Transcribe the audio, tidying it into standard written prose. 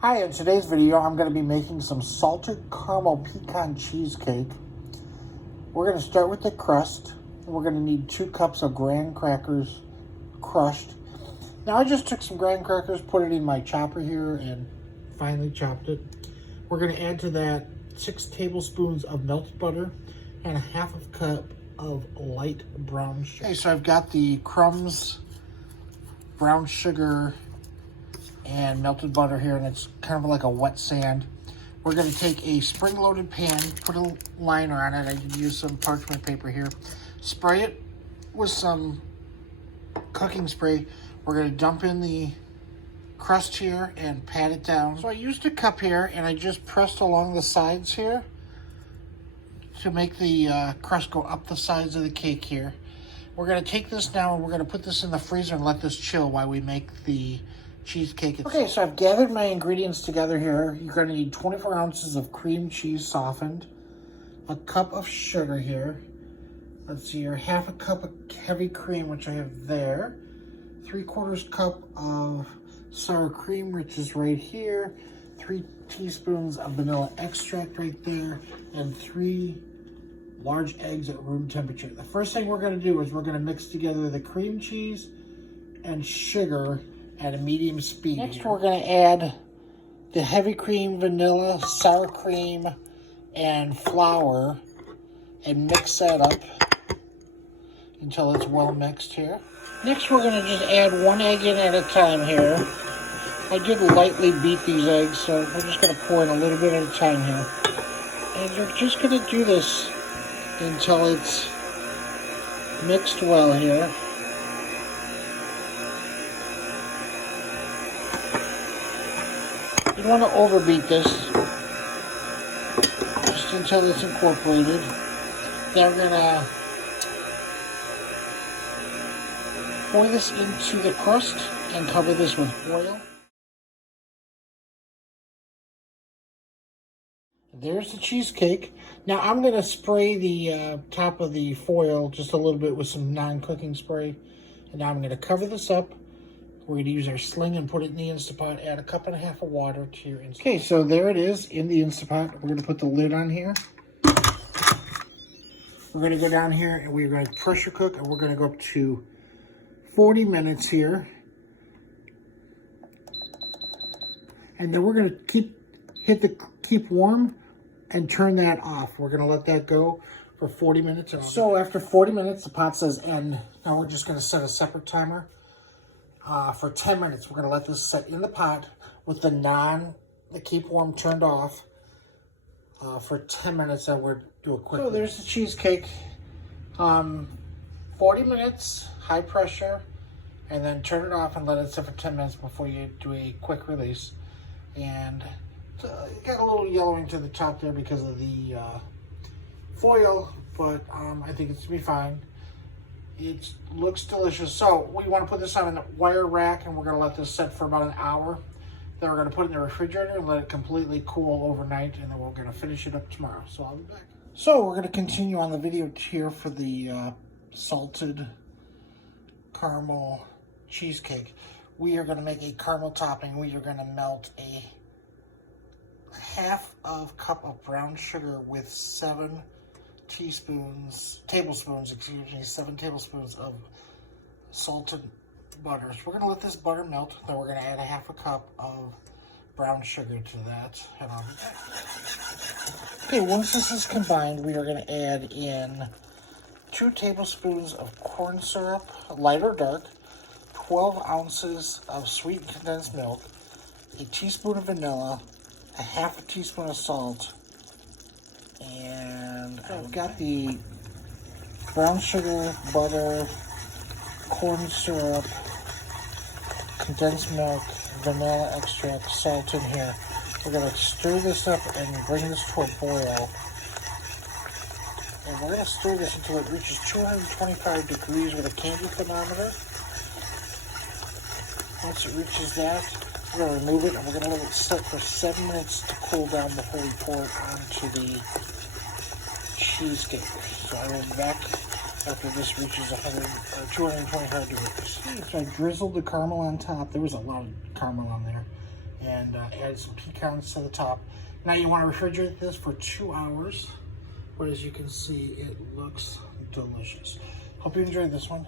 Hi, in today's video, I'm going to be making some salted caramel pecan cheesecake. We're going to start with the crust. We're going to need 2 cups of graham crackers crushed. Now, I just took some graham crackers, put it in my chopper here, and finely chopped it. We're going to add to that 6 tablespoons of melted butter and a half a cup of light brown sugar. Okay, so I've got the crumbs, brown sugar, and melted butter here, and it's kind of like a wet sand. We're going to take a spring-loaded pan, put a liner on it. I can use some parchment paper here. Spray it with some cooking spray. We're going to dump in the crust here and pat it down. So I used a cup here, and I just pressed along the sides here to make the crust go up the sides of the cake here. We're going to take this now and we're going to put this in the freezer and let this chill while we make the cheesecake itself. Okay, so I've gathered my ingredients together here. You're going to need 24 ounces of cream cheese softened, a cup of sugar here. Let's see here, half a cup of heavy cream, which I have there. 3/4 cup of sour cream, which is right here. 3 teaspoons of vanilla extract right there, and 3 large eggs at room temperature. The first thing we're going to do is we're going to mix together the cream cheese and sugar at a medium speed. Next, we're going to add the heavy cream, vanilla, sour cream, and flour, and mix that up until it's well mixed here. Next, we're going to just add 1 egg in at a time here. I did lightly beat these eggs, so we're just going to pour in a little bit at a time here. And you're just going to do this until it's mixed well here. You don't want to overbeat this, just until it's incorporated. Then we're going to pour this into the crust and cover this with foil. There's the cheesecake. Now I'm going to spray the top of the foil just a little bit with some non-cooking spray. And now I'm going to cover this up. We're going to use our sling and put it in the Instapot. Add a cup and a half of water to your Instapot. Okay, so there it is in the Instapot. We're going to put the lid on here. We're going to go down here and we're going to pressure cook, and we're going to go up to 40 minutes here. And then we're going to keep warm and turn that off. We're going to let that go for 40 minutes. So after 40 minutes, the pot says end. Now we're just going to set a separate timer. For 10 minutes, we're going to let this set in the pot with the keep warm turned off for 10 minutes, and we'll do a quick. So there's the cheesecake. 40 minutes, high pressure, and then turn it off and let it sit for 10 minutes before you do a quick release. And it got a little yellowing to the top there because of the foil, but I think it's going to be fine. It looks delicious. So we want to put this on a wire rack, and we're going to let this set for about an hour. Then we're going to put it in the refrigerator and let it completely cool overnight, and then we're going to finish it up tomorrow. So I'll be back. So we're going to continue on the video here for the salted caramel cheesecake. We are going to make a caramel topping. We are going to melt a half of cup of brown sugar with 7 tablespoons of salted butter. So we're going to let this butter melt. Then we're going to add a half a cup of brown sugar to that. And I'll be back. Okay, once this is combined, we are going to add in 2 tablespoons of corn syrup, light or dark, 12 ounces of sweetened condensed milk, a teaspoon of vanilla, a half a teaspoon of salt, and I've got the brown sugar, butter, corn syrup, condensed milk, vanilla extract, salt in here. We're going to stir this up and bring this to a boil. And we're going to stir this until it reaches 225 degrees with a candy thermometer. Once it reaches that, we're going to remove it, and we're going to let it sit for 7 minutes to cool down before we pour it onto the cheesecake. So I will be back after this reaches 225 degrees. So I drizzled the caramel on top. There was a lot of caramel on there. and added some pecans to the top. Now you want to refrigerate this for 2 hours, but as you can see, it looks delicious. Hope you enjoyed this one.